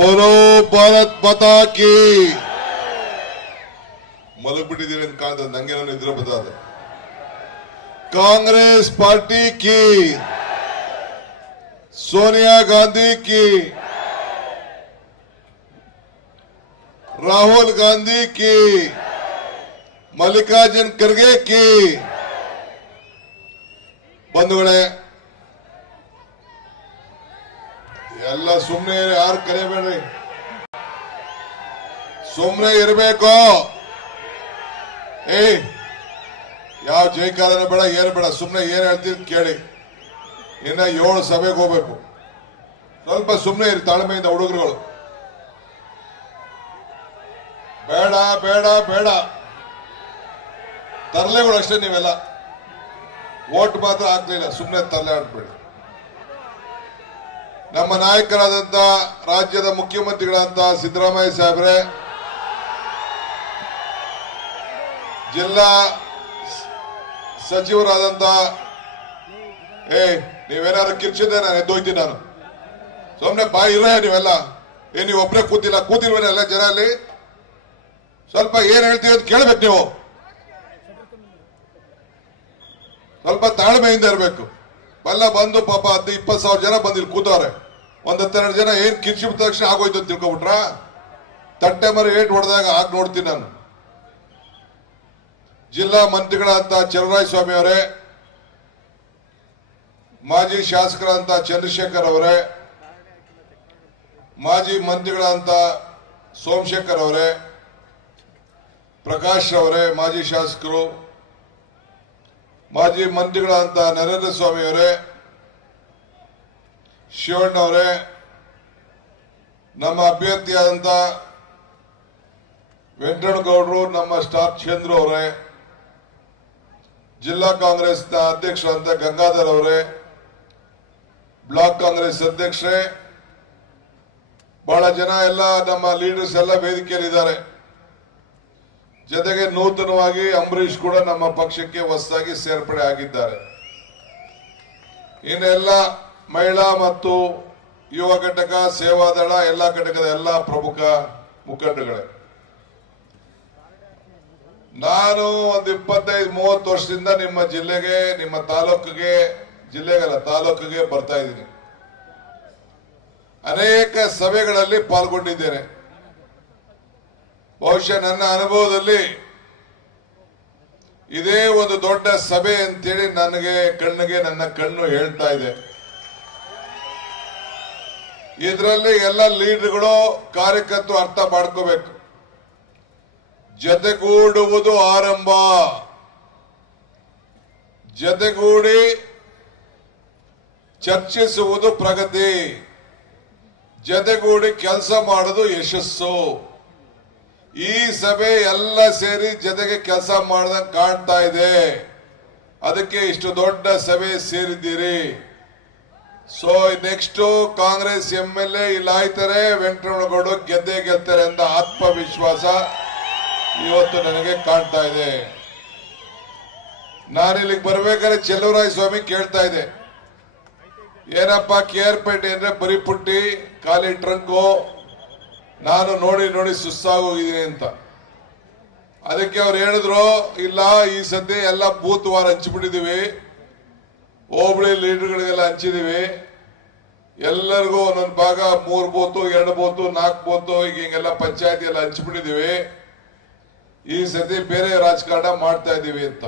बोलो भारत माता की मलगबिಟ್ಟಿದ್ದೀರಿ ಅಂತ ಕಾಣ್ತದೆ ನಂಗೆ ನಾನು ಇದ್ರ ಬರ್ತದೆ कांग्रेस पार्टी की सोनिया गांधी की राहुल गांधी की मल्लिकार्जुन खड़गे की बंधुगळे ಎಲ್ಲ ಸುಮ್ಮನೆ ಯಾರು ಕರೆಯಬೇಡ್ರಿ ಸುಮ್ಮನೆ ಇರಬೇಕು ಯಾವ ಜೈಕಾರನ ಬೇಡ ಏನು ಬೇಡ ಸುಮ್ಮನೆ ಏನ್ ಹೇಳ್ತೀನಿ ಕೇಳಿ ಇನ್ನ 7 ಸಭೆಗೆ ಹೋಗ್ಬೇಕು ಸ್ವಲ್ಪ ಸುಮ್ಮನೆ ಇರಿ ತಾಳ್ಮೆಯಿಂದ ಹುಡುಗರುಗಳು ಬೇಡ ಬೇಡ ಬೇಡ ತರಲೆಗಳು ಅಷ್ಟೇ ನೀವೆಲ್ಲ ವೋಟ್ ಮಾತ್ರ ಹಾಕ್ಲಿಲ್ಲ ಸುಮ್ಮನೆ ತರಲೆ ಆಡ್ಬೇಡಿ ನಮ್ಮ ನಾಯಕರಾದಂತ ರಾಜ್ಯದ ಮುಖ್ಯಮಂತ್ರಿಗಳಂತ ಸಿದ್ದರಾಮಯ್ಯ ಸಾಹೇಬ್ರೆ ಜಿಲ್ಲಾ ಸಚಿವರಾದಂತ ನೀವೇನಾದ್ರು ಕಿರ್ಚಿದ್ರೆ ನಾನು ಎದ್ದೋಯ್ತೀನಿ ನಾನು ಸುಮ್ಮನೆ ಬಾಯಿ ಇರ ನೀವೆಲ್ಲ ನೀವು ಒಬ್ಬರೇ ಕೂತಿಲ್ವೇನೆಲ್ಲ ಜನ ಅಲ್ಲಿ ಸ್ವಲ್ಪ ಏನ್ ಹೇಳ್ತೀವಿ ಅಂತ ಕೇಳ್ಬೇಕು ನೀವು ಸ್ವಲ್ಪ ತಾಳ್ಮೆಯಿಂದ ಇರಬೇಕು ಬಲ್ಲ ಬಂದು ಪಾಪ 10-20 ಸಾವಿರ ಜನ ಬಂದಿಲ್ಲಿ ಕೂತವ್ರೆ 10-12 ಜನ ಏನ್ ಕಿರ್ಚಿಬಿದ ತಕ್ಷಣ ಆಗೋಯ್ತು ಅಂತ ತಿಳ್ಕೊಬಿಟ್ರ ತಟ್ಟೆ ಮರಿ ಏಟ್ ಹೊಡೆದಾಗ ಆಗ ನೋಡ್ತೀನಿ ನಾನು ಜಿಲ್ಲಾ ಮಂತ್ರಿಗಳಂತ ಚಲರಾಯಸ್ವಾಮಿ ಅವರೇ ಮಾಜಿ ಶಾಸಕರಂತ ಚಂದ್ರಶೇಖರ್ ಅವರೇ ಮಾಜಿ ಮಂತ್ರಿಗಳಂತ ಸೋಮಶೇಖರ್ ಅವರೇ ಪ್ರಕಾಶ್ ಅವರೇ ಮಾಜಿ ಶಾಸಕರು ಮಾಜಿ ಮಂತ್ರಿಗಳಂತ ನರೇಂದ್ರ ಸ್ವಾಮಿ ಅವರೇ ಶಿವಣ್ಣ ಅವರೇ ನಮ್ಮ ಅಭ್ಯರ್ಥಿಯಾದಂತ ವೆಂಕಟಗೌಡರು ನಮ್ಮ ಸ್ಟಾರ್ ಚಂದ್ರು ಅವರೇ ಜಿಲ್ಲಾ ಕಾಂಗ್ರೆಸ್ನ ಅಧ್ಯಕ್ಷರಂತ ಗಂಗಾಧರ್ ಅವರೇ ಬ್ಲಾಕ್ ಕಾಂಗ್ರೆಸ್ ಅಧ್ಯಕ್ಷರೇ ಬಹಳ ಜನ ಎಲ್ಲ ನಮ್ಮ ಲೀಡರ್ಸ್ ಎಲ್ಲ ವೇದಿಕೆಯಲ್ಲಿದ್ದಾರೆ ಜೊತೆಗೆ ನೂತನವಾಗಿ ಅಂಬರೀಶ್ ಕೂಡ ನಮ್ಮ ಪಕ್ಷಕ್ಕೆ ಹೊಸದಾಗಿ ಸೇರ್ಪಡೆ ಆಗಿದ್ದಾರೆ ಇನ್ನೆಲ್ಲ ಮಹಿಳಾ ಮತ್ತು ಯುವ ಘಟಕ ಸೇವಾದಳ ಎಲ್ಲ ಘಟಕದ ಎಲ್ಲ ಪ್ರಮುಖ ಮುಖಂಡಗಳೇ ನಾನು ಒಂದು 25-30 ವರ್ಷದಿಂದ ನಿಮ್ಮ ಜಿಲ್ಲೆಗೆ ನಿಮ್ಮ ತಾಲೂಕಿಗೆ ಜಿಲ್ಲೆಗಲ್ಲ ತಾಲೂಕಿಗೆ ಬರ್ತಾ ಇದ್ದೀನಿ ಅನೇಕ ಸಭೆಗಳಲ್ಲಿ ಪಾಲ್ಗೊಂಡಿದ್ದೇನೆ ಬಹುಶಃ ನನ್ನ ಅನುಭವದಲ್ಲಿ ಇದೇ ಒಂದು ದೊಡ್ಡ ಸಭೆ ಅಂತೇಳಿ ನನ್ನ ಕಣ್ಣು ಹೇಳ್ತಾ ಇದೆ ಇದರಲ್ಲಿ ಎಲ್ಲ ಲೀಡರ್ಗಳು ಕಾರ್ಯಕರ್ತರು ಅರ್ಥ ಮಾಡ್ಕೋಬೇಕು ಜೊತೆಗೂಡುವುದು ಆರಂಭ ಜೊತೆಗೂಡಿ ಚರ್ಚಿಸುವುದು ಪ್ರಗತಿ ಜೊತೆಗೂಡಿ ಕೆಲಸ ಮಾಡೋದು ಯಶಸ್ಸು ಈ ಸಭೆ ಎಲ್ಲ ಸೇರಿ ಜೊತೆಗೆ ಕೆಲಸ ಮಾಡ್ದಂಗೆ ಕಾಣ್ತಾ ಇದೆ ಅದಕ್ಕೆ ಇಷ್ಟು ದೊಡ್ಡ ಸಭೆ ಸೇರಿದ್ದೀರಿ ಸೊ ನೆಕ್ಸ್ಟ್ ಕಾಂಗ್ರೆಸ್ MLA ಇಲ್ಲಿ ಆಯ್ತಾರೆ ವೆಂಕಟರಮಣಗೌಡ ಗೆದ್ದೇ ಗೆಲ್ತಾರೆ ಅಂತ ಆತ್ಮವಿಶ್ವಾಸ ಇವತ್ತು ನನಗೆ ಕಾಣ್ತಾ ಇದೆ ನಾನಿಲ್ಲಿಗೆ ಬರ್ಬೇಕಾದ್ರೆ ಚಲುವರಾಯಸ್ವಾಮಿ ಕೇಳ್ತಾ ಇದೆ ಏನಪ್ಪ KR ಪೇಟೆ ಅಂದ್ರೆ ಬರೀ ಪುಟ್ಟಿ ಖಾಲಿ ಟ್ರಂಕು ನಾನು ನೋಡಿ ಸುಸ್ತಾಗೋಗಿದ್ದೀನಿ ಅಂತ ಅದಕ್ಕೆ ಅವ್ರು ಹೇಳಿದ್ರು ಇಲ್ಲ ಈ ಸದ್ಯ ಎಲ್ಲ ಬೂತ್ ವಾರ ಹಂಚಿಬಿಟ್ಟಿದೀವಿ ಹೋಬಳಿ ಲೀಡರ್ಗಳಿಗೆಲ್ಲ ಹಂಚಿದೀವಿ ಎಲ್ಲರಿಗೂ ಒಂದೊಂದು ಭಾಗ 3 ಬೂತು 2 ಬೂತು 4 ಬೂತು ಈಗ ಹಿಂಗೆಲ್ಲ ಪಂಚಾಯತಿ ಎಲ್ಲ ಹಂಚಿಬಿಟ್ಟಿದೀವಿ ಈ ಸದ್ಯ ಬೇರೆ ರಾಜಕಾರಣ ಮಾಡ್ತಾ ಇದೀವಿ ಅಂತ